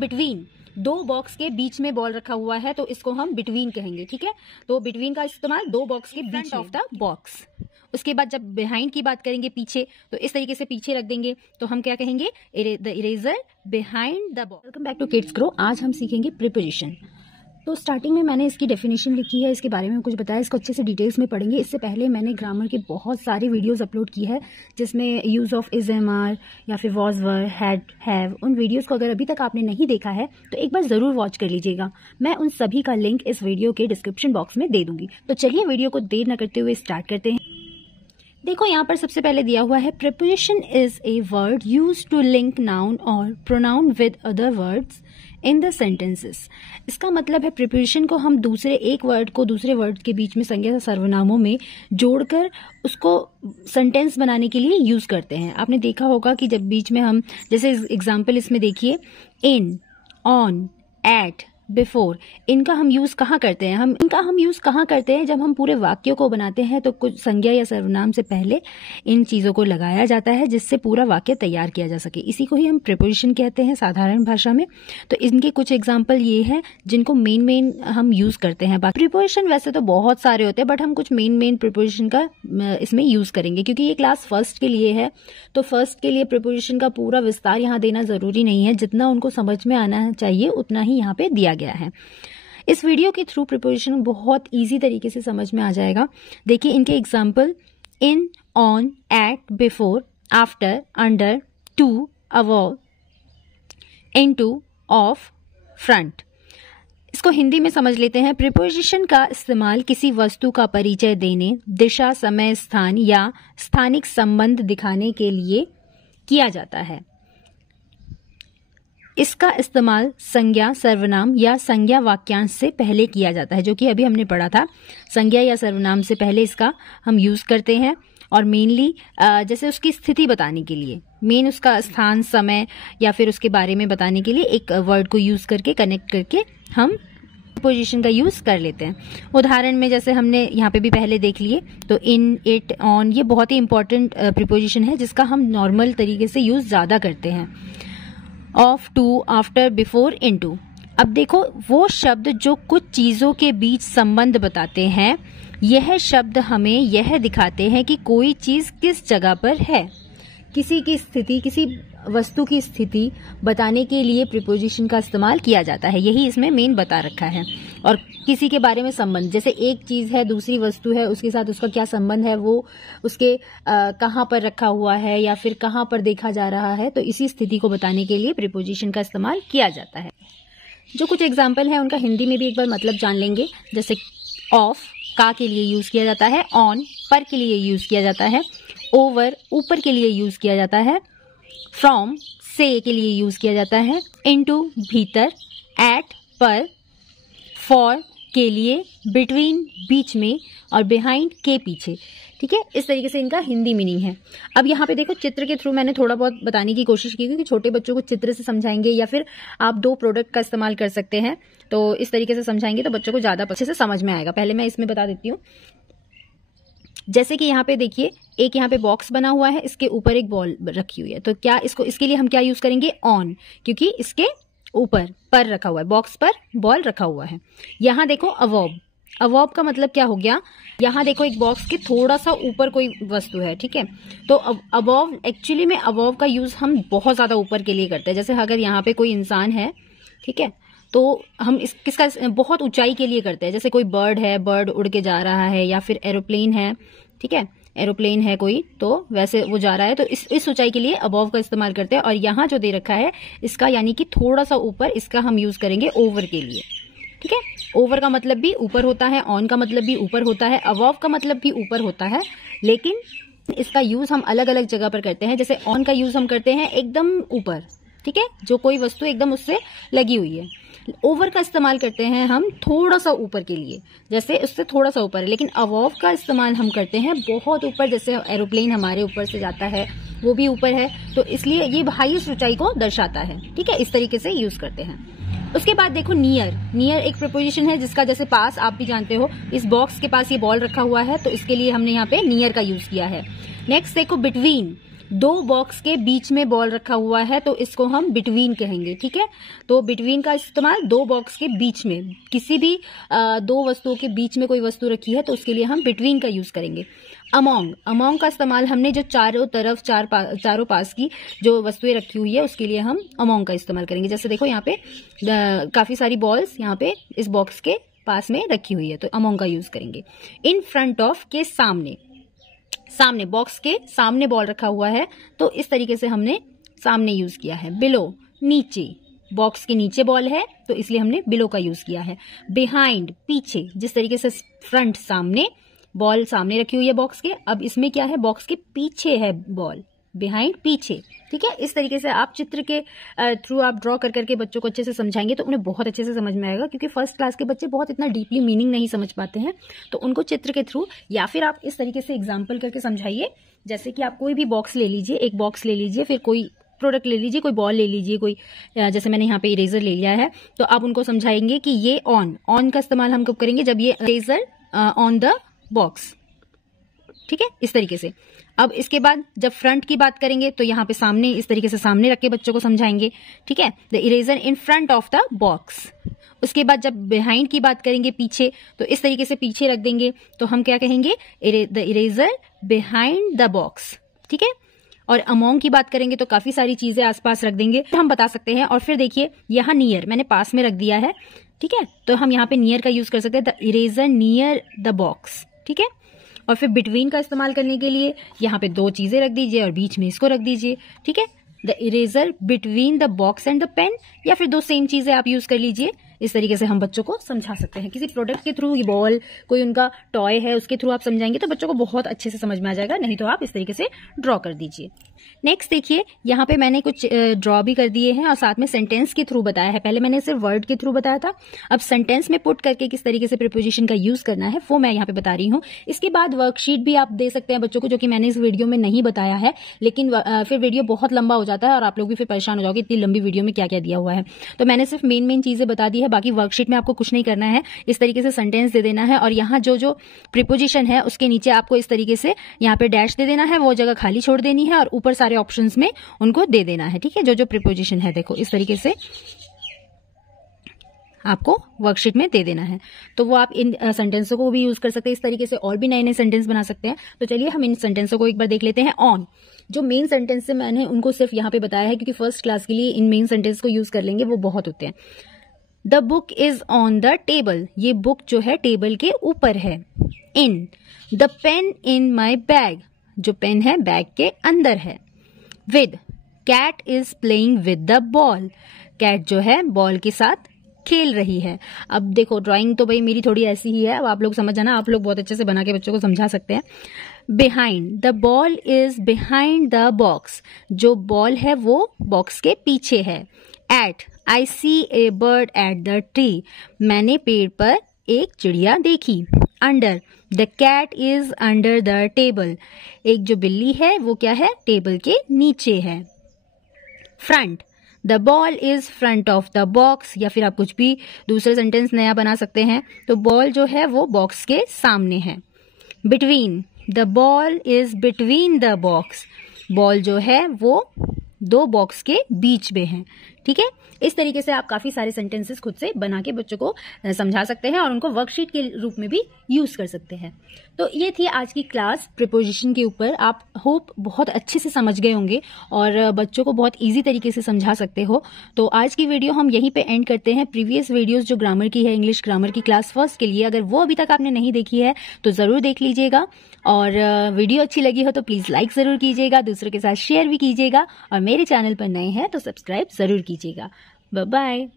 Between, दो box के बीच में बॉल रखा हुआ है तो इसको हम बिटवीन कहेंगे, ठीक है। तो बिटवीन का इस्तेमाल दो बॉक्स के बीच ऑफ द बॉक्स। उसके बाद जब बिहाइंड की बात करेंगे, पीछे, तो इस तरीके से पीछे रख देंगे तो हम क्या कहेंगे, the eraser behind the box. Welcome back to kids grow. आज हम सीखेंगे प्रीपोजिशन। तो स्टार्टिंग में मैंने इसकी डेफिनेशन लिखी है, इसके बारे में कुछ बताया, इसको अच्छे से डिटेल्स में पढ़ेंगे। इससे पहले मैंने ग्रामर की बहुत सारी वीडियोस अपलोड की है जिसमें use of is, am, are या फिर वॉज, वर, हैड, हैव, उन वीडियोस को अगर अभी तक आपने नहीं देखा है तो एक बार जरूर वॉच कर लीजिएगा। मैं उन सभी का लिंक इस वीडियो के डिस्क्रिप्शन बॉक्स में दे दूंगी। तो चलिए वीडियो को देर न करते हुए स्टार्ट करते हैं। देखो यहाँ पर सबसे पहले दिया हुआ है, preposition is a word use to link noun और pronoun with other words in the sentences. इसका मतलब है प्रीपोजिशन को हम दूसरे एक वर्ड को दूसरे वर्ड के बीच में संज्ञा या सर्वनामों में जोड़कर उसको सेंटेंस बनाने के लिए यूज करते हैं। आपने देखा होगा कि जब बीच में हम, जैसे एग्जाम्पल इसमें देखिए, इन, ऑन, एट, बिफोर, इनका हम यूज कहाँ करते हैं? इनका हम यूज कहाँ करते हैं? जब हम पूरे वाक्यों को बनाते हैं तो कुछ संज्ञा या सर्वनाम से पहले इन चीजों को लगाया जाता है जिससे पूरा वाक्य तैयार किया जा सके। इसी को ही हम प्रीपोजिशन कहते हैं साधारण भाषा में। तो इनके कुछ एग्जाम्पल ये हैं जिनको मेन हम यूज करते हैं। बाकी प्रीपोजिशन वैसे तो बहुत सारे होते हैं बट हम कुछ मेन प्रीपोजिशन का इसमें यूज करेंगे क्योंकि ये क्लास फर्स्ट के लिए है। तो फर्स्ट के लिए प्रीपोजिशन का पूरा विस्तार यहाँ देना जरूरी नहीं है, जितना उनको समझ में आना चाहिए उतना ही यहाँ पे दिया गया है। इस वीडियो के थ्रू प्रीपोजिशन बहुत इजी तरीके से समझ में आ जाएगा। देखिए इनके example, in, on, at, before, after, under, to, above, into, of, front. इसको हिंदी में समझ लेते हैं। प्रीपोजिशन का इस्तेमाल किसी वस्तु का परिचय देने, दिशा, समय, स्थान या स्थानिक संबंध दिखाने के लिए किया जाता है। इसका इस्तेमाल संज्ञा, सर्वनाम या संज्ञा वाक्यांश से पहले किया जाता है, जो कि अभी हमने पढ़ा था। संज्ञा या सर्वनाम से पहले इसका हम यूज करते हैं और मेनली जैसे उसकी स्थिति बताने के लिए, मेन उसका स्थान, समय या फिर उसके बारे में बताने के लिए एक वर्ड को यूज करके, कनेक्ट करके हम प्रीपोजिशन का यूज कर लेते हैं। उदाहरण में जैसे हमने यहाँ पे भी पहले देख लिए, तो इन, इट, ऑन, ये बहुत ही इंपॉर्टेंट प्रीपोजिशन है जिसका हम नॉर्मल तरीके से यूज ज्यादा करते हैं। Of, to, after, before, into. अब देखो वो शब्द जो कुछ चीजों के बीच संबंध बताते हैं, यह शब्द हमें यह दिखाते हैं कि कोई चीज किस जगह पर है। किसी की स्थिति, किसी वस्तु की स्थिति बताने के लिए प्रीपोजिशन का इस्तेमाल किया जाता है, यही इसमें मेन बता रखा है। और किसी के बारे में संबंध, जैसे एक चीज है, दूसरी वस्तु है, उसके साथ उसका क्या संबंध है, वो उसके कहाँ पर रखा हुआ है या फिर कहाँ पर देखा जा रहा है, तो इसी स्थिति को बताने के लिए प्रीपोजिशन का इस्तेमाल किया जाता है। जो कुछ एग्जाम्पल है उनका हिंदी में भी एक बार मतलब जान लेंगे। जैसे ऑफ, का के लिए यूज किया जाता है, ऑन, पर के लिए यूज किया जाता है, ओवर, ऊपर के लिए यूज किया जाता है, फ्रॉम, से के लिए यूज किया जाता है, इनटू, भीतर, एट, पर, फॉर के लिए, बिटवीन, बीच में, और बिहाइंड, के पीछे। ठीक है, इस तरीके से इनका हिंदी मीनिंग है। अब यहाँ पे देखो चित्र के थ्रू मैंने थोड़ा बहुत बताने की कोशिश की क्योंकि छोटे बच्चों को चित्र से समझाएंगे या फिर आप दो प्रोडक्ट का इस्तेमाल कर सकते हैं, तो इस तरीके से समझाएंगे तो बच्चों को ज्यादा अच्छे से समझ में आएगा। पहले मैं इसमें बता देती हूँ। जैसे कि यहाँ पे देखिए, एक यहाँ पे बॉक्स बना हुआ है, इसके ऊपर एक बॉल रखी हुई है, तो क्या इसके लिए हम क्या यूज करेंगे? ऑन, क्योंकि इसके ऊपर पर रखा हुआ है, बॉक्स पर बॉल रखा हुआ है। यहाँ देखो अवॉब, अवॉब का मतलब क्या हो गया? यहाँ देखो एक बॉक्स के थोड़ा सा ऊपर कोई वस्तु है, ठीक है, तो अबॉव, एक्चुअली में अबॉव का यूज हम बहुत ज्यादा ऊपर के लिए करते हैं। जैसे अगर यहाँ पे कोई इंसान है, ठीक है, तो हम किसका बहुत ऊंचाई के लिए करते हैं। जैसे कोई बर्ड है, बर्ड उड़ के जा रहा है, या फिर एरोप्लेन है, ठीक है, एरोप्लेन है कोई, तो वैसे वो जा रहा है, तो इस ऊंचाई के लिए अबव का इस्तेमाल करते हैं। और यहाँ जो दे रखा है इसका यानी कि थोड़ा सा ऊपर, इसका हम यूज करेंगे ओवर के लिए। ठीक है, ओवर का मतलब भी ऊपर होता है, ऑन का मतलब भी ऊपर होता है, अबव का मतलब भी ऊपर होता है, लेकिन इसका यूज हम अलग अलग जगह पर करते हैं। जैसे ऑन का यूज हम करते हैं एकदम ऊपर, ठीक है, जो कोई वस्तु एकदम उससे लगी हुई है। ओवर का इस्तेमाल करते हैं हम थोड़ा सा ऊपर के लिए, जैसे उससे थोड़ा सा ऊपर। लेकिन अबव का इस्तेमाल हम करते हैं बहुत ऊपर, जैसे एरोप्लेन हमारे ऊपर से जाता है, वो भी ऊपर है, तो इसलिए ये हाईएस्ट ऊंचाई को दर्शाता है। ठीक है, इस तरीके से यूज करते हैं। उसके बाद देखो नियर, नियर एक प्रीपोजिशन है जिसका जैसे पास आप भी जानते हो, इस बॉक्स के पास ये बॉल रखा हुआ है, तो इसके लिए हमने यहाँ पे नियर का यूज किया है। नेक्स्ट देखो बिटवीन, दो बॉक्स के बीच में बॉल रखा हुआ है तो इसको हम बिटवीन कहेंगे, ठीक है। तो बिटवीन का इस्तेमाल दो बॉक्स के बीच में, किसी भी दो वस्तुओं के बीच में कोई वस्तु रखी है तो उसके लिए हम बिटवीन का यूज करेंगे। अमोंग का इस्तेमाल हमने जो चारों तरफ चारों पास की जो वस्तुएं रखी हुई है उसके लिए हम अमोंग का इस्तेमाल करेंगे। जैसे देखो यहाँ पे काफी सारी बॉल्स यहाँ पे इस बॉक्स के पास में रखी हुई है तो अमोंग का यूज करेंगे। इन फ्रंट ऑफ के सामने बॉक्स के सामने बॉल रखा हुआ है तो इस तरीके से हमने सामने यूज किया है। बिलो नीचे, बॉक्स के नीचे बॉल है तो इसलिए हमने बिलो का यूज किया है। बिहाइंड पीछे, जिस तरीके से फ्रंट सामने, बॉल सामने रखी हुई है बॉक्स के, अब इसमें क्या है, बॉक्स के पीछे है बॉल, बिहाइंड पीछे, ठीक है। इस तरीके से आप चित्र के थ्रू आप ड्रॉ कर करके बच्चों को अच्छे से समझाएंगे तो उन्हें बहुत अच्छे से समझ में आएगा, क्योंकि फर्स्ट क्लास के बच्चे बहुत इतना डीपली मीनिंग नहीं समझ पाते हैं। तो उनको चित्र के थ्रू या फिर आप इस तरीके से एग्जाम्पल करके समझाइए। जैसे कि आप कोई भी बॉक्स ले लीजिए, एक बॉक्स ले लीजिए, फिर कोई प्रोडक्ट ले लीजिए, कोई बॉल ले लीजिए, कोई जैसे मैंने यहाँ पे इरेजर ले लिया है तो आप उनको समझाएंगे कि ये ऑन का इस्तेमाल हम कब करेंगे, जब ये इरेजर ऑन द बॉक्स, ठीक है, इस तरीके से। अब इसके बाद जब फ्रंट की बात करेंगे तो यहाँ पे सामने, इस तरीके से सामने रख के बच्चों को समझाएंगे, ठीक है, the eraser in front of the box. उसके बाद जब बिहाइंड की बात करेंगे, पीछे, तो इस तरीके से पीछे रख देंगे तो हम क्या कहेंगे, the eraser behind the box, ठीक है। और अमोंग की बात करेंगे तो काफी सारी चीजें आसपास रख देंगे, हम बता सकते हैं। और फिर देखिए यहाँ नियर मैंने पास में रख दिया है, ठीक है, तो हम यहाँ पे नियर का यूज कर सकते हैं, the eraser near the box, ठीक है। और फिर बिटवीन का इस्तेमाल करने के लिए यहाँ पे दो चीजें रख दीजिए और बीच में इसको रख दीजिए, ठीक है, the eraser between the box and the pen, या फिर दो सेम चीजें आप यूज कर लीजिए। इस तरीके से हम बच्चों को समझा सकते हैं। किसी प्रोडक्ट के थ्रू, बॉल, कोई उनका टॉय है, उसके थ्रू आप समझाएंगे तो बच्चों को बहुत अच्छे से समझ में आ जाएगा, नहीं तो आप इस तरीके से ड्रॉ कर दीजिए। नेक्स्ट देखिए, यहाँ पे मैंने कुछ ड्रॉ भी कर दिए हैं और साथ में सेंटेंस के थ्रू बताया है। पहले मैंने सिर्फ वर्ड के थ्रू बताया था, अब सेंटेंस में पुट करके किस तरीके से प्रीपोजिशन का यूज करना है वो मैं यहाँ पे बता रही हूँ। इसके बाद वर्कशीट भी आप दे सकते हैं बच्चों को, जो कि मैंने इस वीडियो में नहीं बताया है, लेकिन फिर वीडियो बहुत लंबा हो जाता है और आप लोग भी फिर परेशान हो जाओगे इतनी लंबी वीडियो में क्या क्या दिया हुआ है। तो मैंने सिर्फ मेन चीजें बता दी है, बाकी वर्कशीट में आपको कुछ नहीं करना है। इस तरीके से सेंटेंस दे देना है और यहाँ जो प्रीपोजिशन है उसके नीचे आपको इस तरीके से यहाँ पे डैश दे देना है, वो जगह खाली छोड़ देनी है और ऊपर सारे ऑप्शंस में उनको दे देना है, ठीक है। जो प्रीपोजिशन है देखो इस तरीके से आपको वर्कशीट में दे देना है, तो वो आप इन सेंटेंसों को भी यूज कर सकते हैं। इस तरीके से और भी नए नए सेंटेंस बना सकते हैं। तो चलिए हम इन सेंटेंसों को एक बार देख लेते हैं। ऑन, जो मेन सेंटेंस है मैंने उनको सिर्फ यहाँ पे बताया है, क्योंकि फर्स्ट क्लास के लिए इन मेन सेंटेंस को यूज कर लेंगे, वो बहुत होते हैं। The book is on the table, ये बुक जो है टेबल के ऊपर है। In, the pen in my bag, जो पेन है बैग के अंदर है। With, cat is playing with the ball, cat जो है बॉल के साथ खेल रही है। अब देखो ड्राइंग तो भाई मेरी थोड़ी ऐसी ही है, अब आप लोग समझ जाना, आप लोग बहुत अच्छे से बना के बच्चों को समझा सकते हैं। Behind, the ball is behind the box, जो बॉल है वो बॉक्स के पीछे है। At, I see a bird at the tree, मैंने पेड़ पर एक चिड़िया देखी। Under, the cat is under the table, एक जो बिल्ली है वो क्या है, टेबल के नीचे है। Front, the ball is front of the box, या फिर आप कुछ भी दूसरे सेंटेंस नया बना सकते हैं, तो बॉल जो है वो बॉक्स के सामने है। Between, the ball is between the box, ball जो है वो दो बॉक्स के बीच में है, ठीक है। इस तरीके से आप काफी सारे सेंटेंसेस खुद से बना के बच्चों को समझा सकते हैं और उनको वर्कशीट के रूप में भी यूज कर सकते हैं। तो ये थी आज की क्लास प्रीपोजिशन के ऊपर। आप होप बहुत अच्छे से समझ गए होंगे और बच्चों को बहुत इजी तरीके से समझा सकते हो। तो आज की वीडियो हम यहीं पे एंड करते हैं। प्रीवियस वीडियोस जो ग्रामर की है, इंग्लिश ग्रामर की क्लास फर्स्ट के लिए, अगर वो अभी तक आपने नहीं देखी है तो जरूर देख लीजिएगा। और वीडियो अच्छी लगी हो तो प्लीज लाइक जरूर कीजिएगा, दूसरों के साथ शेयर भी कीजिएगा और मेरे चैनल पर नए हैं तो सब्सक्राइब जरूर कीजिएगा। Bye bye.